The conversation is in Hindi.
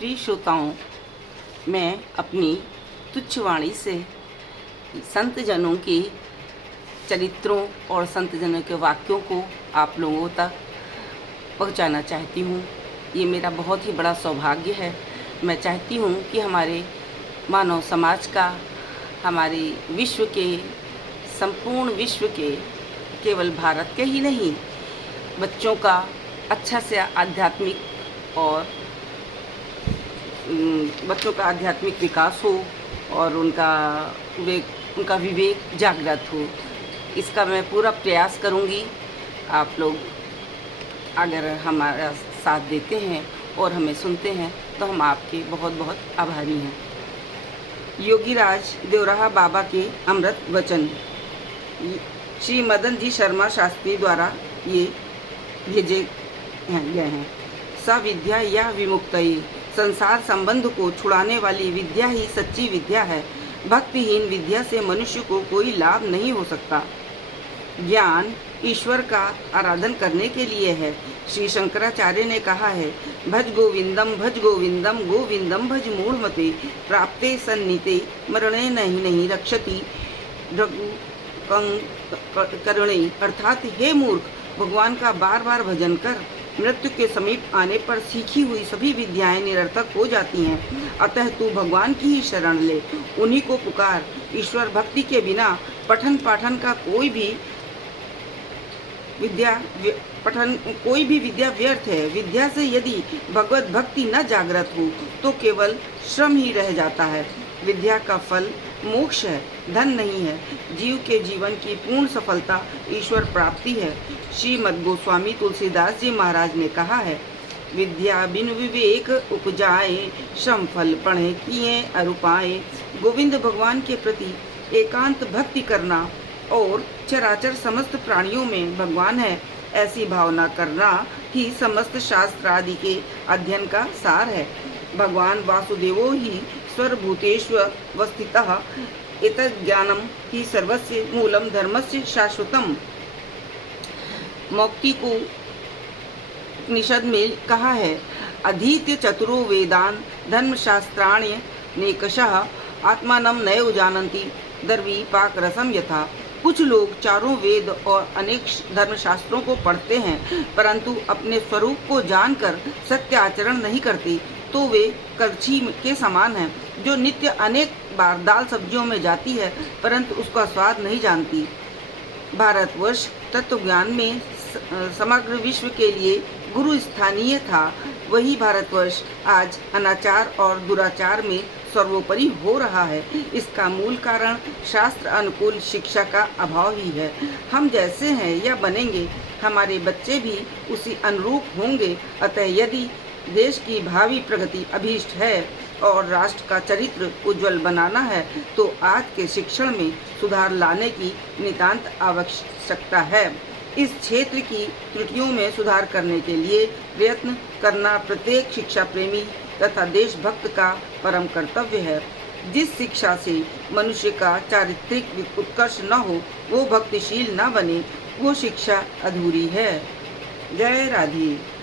प्रिय श्रोताओं, मैं अपनी तुच्छ वाणी से संत जनों के चरित्रों और संत जनों के वाक्यों को आप लोगों तक पहुंचाना चाहती हूं। ये मेरा बहुत ही बड़ा सौभाग्य है। मैं चाहती हूं कि हमारे मानव समाज का, हमारे विश्व के, संपूर्ण विश्व के, केवल भारत के ही नहीं, बच्चों का अच्छा से आध्यात्मिक और बच्चों का आध्यात्मिक विकास हो और उनका विवेक जागृत हो। इसका मैं पूरा प्रयास करूंगी। आप लोग अगर हमारा साथ देते हैं और हमें सुनते हैं तो हम आपके बहुत बहुत आभारी हैं। योगीराज देवराहा बाबा के अमृत वचन श्री मदन जी शर्मा शास्त्री द्वारा ये भेजे गए हैं। स विद्या या विमुक्तये, संसार संबंध को छुड़ाने वाली विद्या ही सच्ची विद्या है। भक्तिहीन विद्या से मनुष्य को कोई लाभ नहीं हो सकता। ज्ञान ईश्वर का आराधन करने के लिए है। श्री शंकराचार्य ने कहा है, भज गोविंदम गोविंदम भज मूढ़मते, प्राप्ते सन्नीते मरणे नहीं रक्षति करुणे। अर्थात हे मूर्ख, भगवान का बार बार भजन कर, मृत्यु के समीप आने पर सीखी हुई सभी विद्याएं निरर्थक हो जाती हैं। अतः तू भगवान की ही शरण ले, उन्हीं को पुकार। ईश्वर भक्ति के बिना पठन पाठन का कोई भी विद्या व्यर्थ है। विद्या से यदि भगवत भक्ति न जागृत हो तो केवल श्रम ही रह जाता है। विद्या का फल मोक्ष है, धन नहीं है। जीव के जीवन की पूर्ण सफलता ईश्वर प्राप्ति है। श्रीमद् गोस्वामी तुलसीदास जी महाराज ने कहा है, विद्या बिन विवेक उपजाए, श्रम फल पढ़े किए अरुपाए। गोविंद भगवान के प्रति एकांत भक्ति करना और चराचर समस्त प्राणियों में भगवान है, ऐसी भावना करना ही समस्त शास्त्र आदि के अध्ययन का सार है। भगवान वासुदेवो ही सर्वभूतेष्वस्थितः, एतद् ज्ञानम ही सर्वस्य मूलम धर्मस्य शाश्वतम। मौक्ति को उपनिषद में कहा है, अधीत्य चतुरो वेदान धर्मशास्त्राण्य नेकशः, आत्मानं नैव जानन्ति दर्वी पाक रसम यथा। कुछ लोग चारों वेद और अनेक धर्मशास्त्रों को पढ़ते हैं, परंतु अपने स्वरूप को जानकर सत्य आचरण नहीं करते, तो वे करछी के समान हैं, जो नित्य अनेक बार दाल सब्जियों में जाती है परंतु उसका स्वाद नहीं जानती। भारतवर्ष तत्वज्ञान में समग्र विश्व के लिए गुरु स्थानीय था। वही भारतवर्ष आज अनाचार और दुराचार में सर्वोपरि हो रहा है। इसका मूल कारण शास्त्र अनुकूल शिक्षा का अभाव ही है। हम जैसे हैं या बनेंगे, हमारे बच्चे भी उसी अनुरूप होंगे। अतः यदि देश की भावी प्रगति अभीष्ट है और राष्ट्र का चरित्र उज्जवल बनाना है तो आज के शिक्षण में सुधार लाने की नितांत आवश्यकता है। इस क्षेत्र की त्रुटियों में सुधार करने के लिए प्रयत्न करना प्रत्येक शिक्षा प्रेमी तथा देशभक्त का परम कर्तव्य है। जिस शिक्षा से मनुष्य का चारित्रिक उत्कर्ष न हो, वो भक्तिशील न बने, वो शिक्षा अधूरी है। जय राधे।